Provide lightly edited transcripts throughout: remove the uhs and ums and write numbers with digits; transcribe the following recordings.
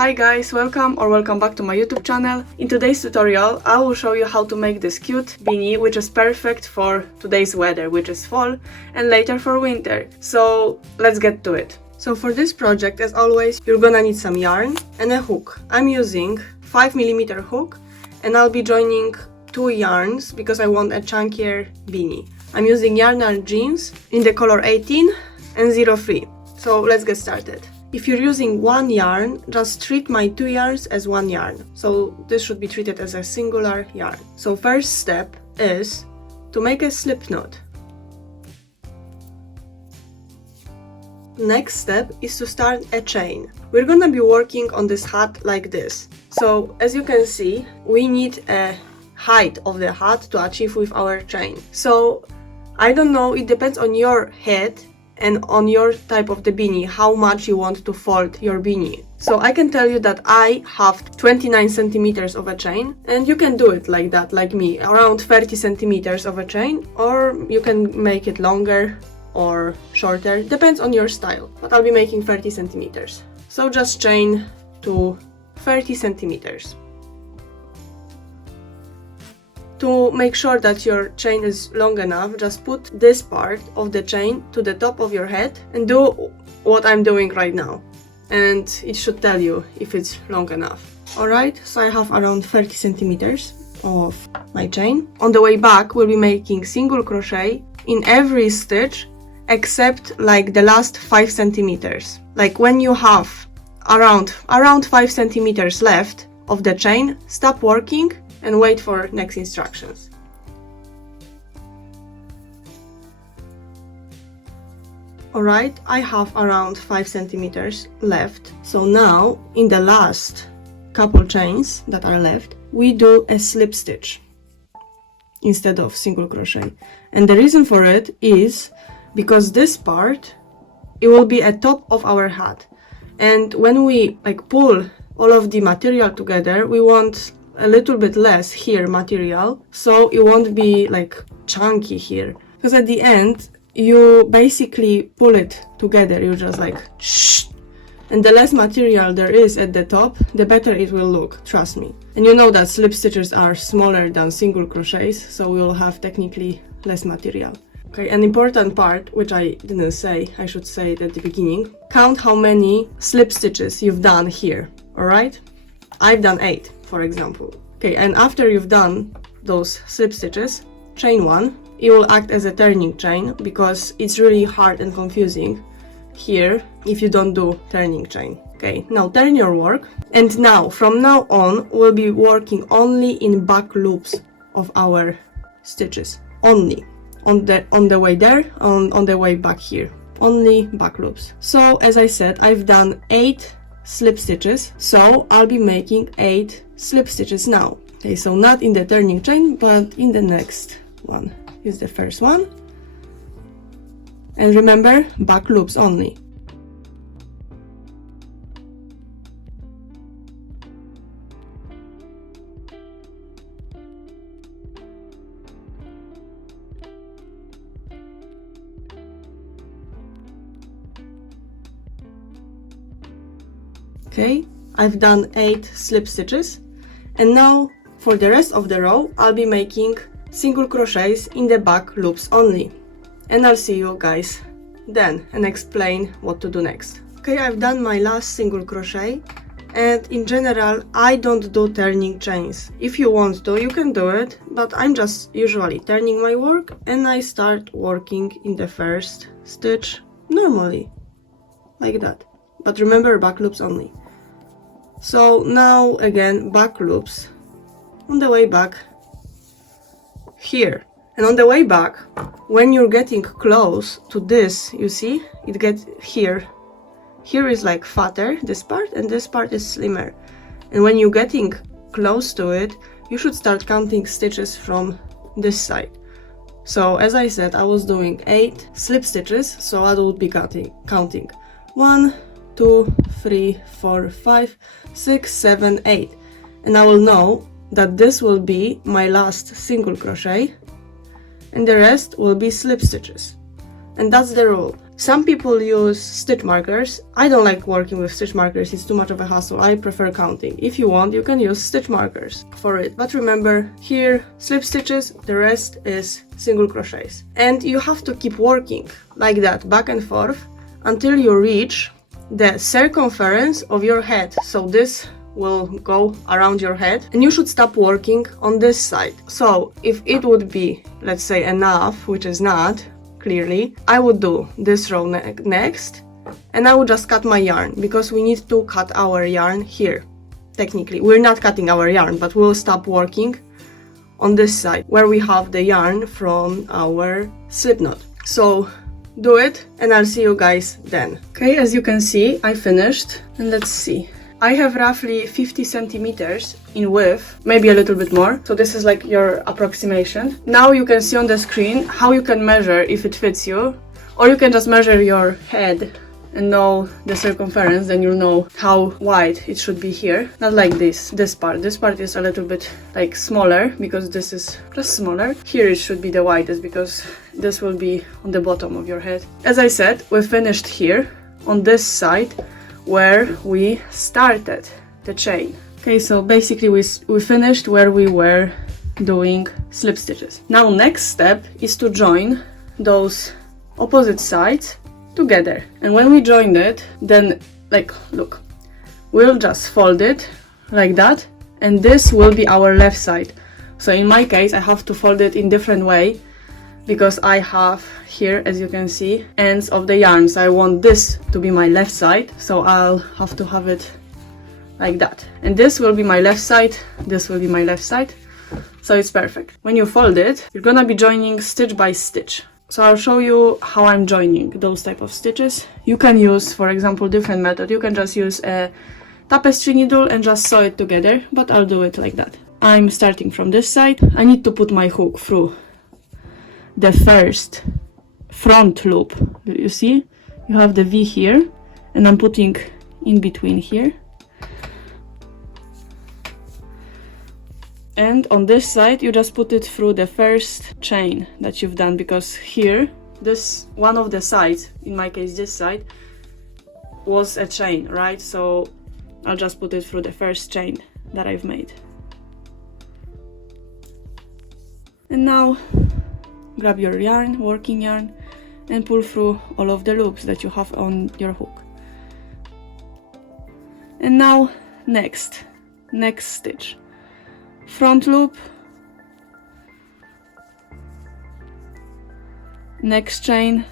Hi guys, welcome back to my YouTube channel. In today's tutorial I will show you how to make this cute beanie which is perfect for today's weather, which is fall, and later for winter. So let's get to it. So for this project, as always, you're gonna need some yarn and a hook. I'm using 5mm hook and I'll be joining two yarns because I want a chunkier beanie. I'm using YarnArt Jeans in the color 18 and 03. So let's get started. If you're using one yarn, just treat my two yarns as one yarn. So this should be treated as a singular yarn. So first step is to make a slip knot. Next step is to start a chain. We're gonna be working on this hat like this. So as you can see, we need a height of the hat to achieve with our chain. So I don't know, it depends on your head and on your type of the beanie, how much you want to fold your beanie. So I can tell you that I have 29 centimeters of a chain, and you can do it like that, like me, around 30 centimeters of a chain, or you can make it longer or shorter, depends on your style, but I'll be making 30 centimeters. So just chain to 30 centimeters. To make sure that your chain is long enough, just put this part of the chain to the top of your head and do what I'm doing right now. And it should tell you if it's long enough. Alright, so I have around 30 centimeters of my chain. On the way back, we'll be making single crochet in every stitch except like the last 5 centimeters. Like when you have around 5 centimeters left of the chain, stop working and wait for next instructions. Alright, I have around 5 centimeters left. So now, in the last couple chains that are left, we do a slip stitch instead of single crochet. And the reason for it is because this part, it will be at top of our hat. And when we pull all of the material together, we want a little bit less here material, so it won't be chunky here, because at the end you basically pull it together, you just shh, and the less material there is at the top, the better it will look, trust me. And you know that slip stitches are smaller than single crochets, so we'll have technically less material. Okay, an important part, which I didn't say, I should say it at the beginning, count how many slip stitches you've done here, alright? I've done 8, for example. Okay, and after you've done those slip stitches, chain one, it will act as a turning chain because it's really hard and confusing here if you don't do turning chain. Okay, now turn your work, and now, from now on, we'll be working only in back loops of our stitches. Only. On the way there, on the way back here. Only back loops. So, as I said, I've done 8 slip stitches, so I'll be making 8 slip stitches now. Okay, so not in the turning chain, but in the next one. Here's the first one. And remember, back loops only. Okay, I've done 8 slip stitches, and now for the rest of the row I'll be making single crochets in the back loops only, and I'll see you guys then and explain what to do next. Okay, I've done my last single crochet, and in general I don't do turning chains. If you want to, you can do it, but I'm just usually turning my work and I start working in the first stitch normally, like that. But remember, back loops only. So now again, back loops on the way back here. And on the way back, when you're getting close to this, you see, it gets here. Here is fatter, this part, and this part is slimmer. And when you're getting close to it, you should start counting stitches from this side. So as I said, I was doing 8 slip stitches, so I will be counting 1, 2, 3, 4, 5, 6, 7, 8. And I will know that this will be my last single crochet and the rest will be slip stitches. And that's the rule. Some people use stitch markers. I don't like working with stitch markers, it's too much of a hassle. I prefer counting. If you want, you can use stitch markers for it. But remember, here, slip stitches, the rest is single crochets. And you have to keep working like that, back and forth, until you reach the circumference of your head. So this will go around your head, and you should stop working on this side. So if it would be, let's say, enough, which is not, clearly, I would do this row next, and I would just cut my yarn, because we need to cut our yarn here. Technically, we're not cutting our yarn, but we'll stop working on this side, where we have the yarn from our slip knot. So do it, and I'll see you guys then. Okay, as you can see, I finished, and let's see. I have roughly 50 centimeters in width, maybe a little bit more. So this is like your approximation. Now you can see on the screen how you can measure if it fits you, or you can just measure your head and know the circumference, then you'll know how wide it should be here. Not like this part. This part is a little bit like smaller, because this is just smaller. Here it should be the widest, because this will be on the bottom of your head. As I said, we finished here on this side where we started the chain. Okay, so basically we finished where we were doing slip stitches. Now next step is to join those opposite sides together. And when we joined it, then like, look, we'll just fold it like that, and this will be our left side. So in my case, I have to fold it in different way, because I have here, as you can see, ends of the yarn. So I want this to be my left side, so I'll have to have it like that. And this will be my left side, this will be my left side, so it's perfect. When you fold it, you're gonna be joining stitch by stitch. So I'll show you how I'm joining those type of stitches. You can use, for example, different method. You can just use a tapestry needle and just sew it together, but I'll do it like that. I'm starting from this side. I need to put my hook through the first front loop. You see, you have the V here, and I'm putting in between here, and on this side you just put it through the first chain that you've done, because here, this one of the sides, in my case this side, was a chain, right? So I'll just put it through the first chain that I've made. And now grab your yarn, working yarn, and pull through all of the loops that you have on your hook. And now next stitch, front loop, next chain,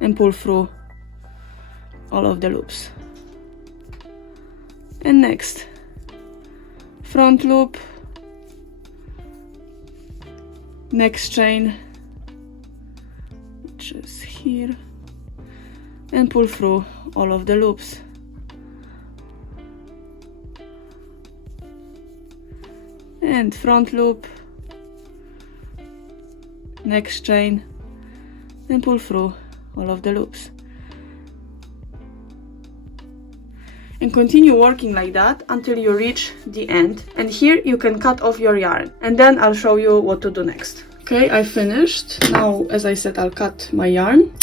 and pull through all of the loops. And next, front loop, next chain, which is here, and pull through all of the loops. And front loop, next chain, and pull through all of the loops. And continue working like that until you reach the end. And here you can cut off your yarn, and then I'll show you what to do next. Okay, I finished. Now, as I said, I'll cut my yarn.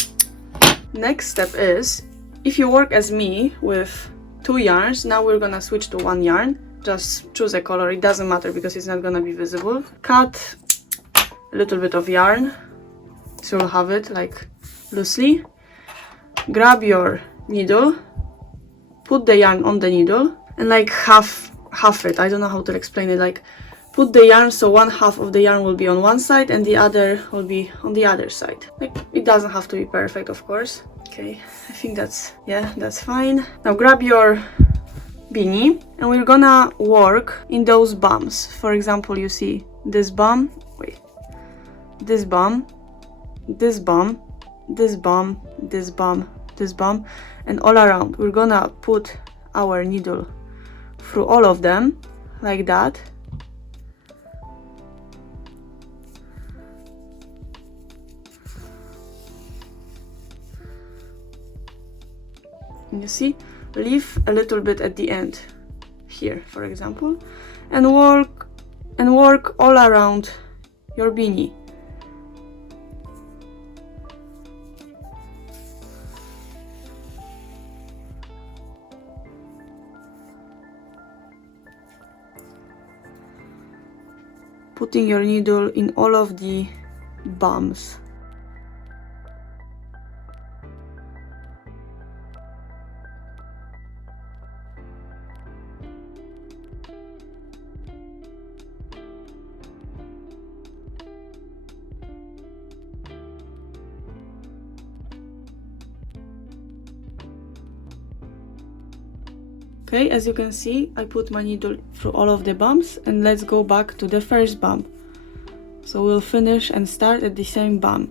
Next step is, if you work as me with 2 yarns, now we're gonna switch to 1 yarn. Just choose a color, it doesn't matter because it's not gonna be visible. Cut a little bit of yarn, so you'll have it like loosely. Grab your needle, put the yarn on the needle, and like half it. I don't know how to explain it. Like, put the yarn so one half of the yarn will be on one side and the other will be on the other side. Like, it doesn't have to be perfect, of course. Okay, I think that's fine. Now grab your beanie, and we're gonna work in those bumps. For example, you see this bum, this bum, this bum, this bum, this bum, this bum, and all around. We're gonna put our needle through all of them like that. And you see, leave a little bit at the end here, for example, and work all around your beanie. putting your needle in all of the bumps. Okay, as you can see, I put my needle through all of the bumps, and let's go back to the first bump. So we'll finish and start at the same bump.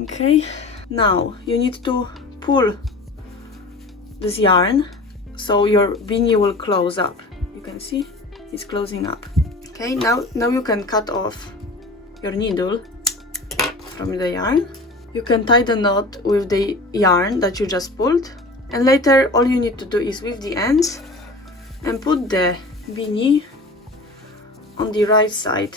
Okay, now you need to pull this yarn so your beanie will close up. You can see it's closing up. Okay, now you can cut off your needle from the yarn. You can tie the knot with the yarn that you just pulled, and later all you need to do is with the ends and put the beanie on the right side.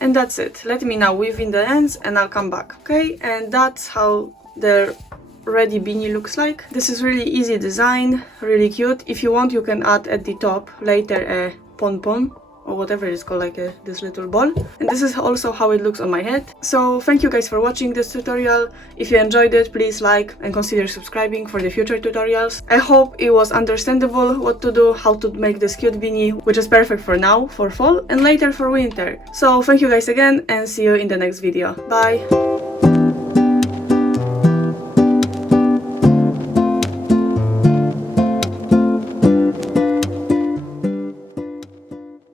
And that's it. Let me now weave in the ends and I'll come back. Okay, and that's how the ready beanie looks like. This is really easy design, really cute. If you want, you can add at the top later a pom-pom or whatever it's called, like this little ball. And this is also how it looks on my head. So thank you guys for watching this tutorial. If you enjoyed it, please like and consider subscribing for the future tutorials. I hope it was understandable what to do, how to make this cute beanie, which is perfect for now, for fall, and later for winter. So thank you guys again, and see you in the next video. Bye!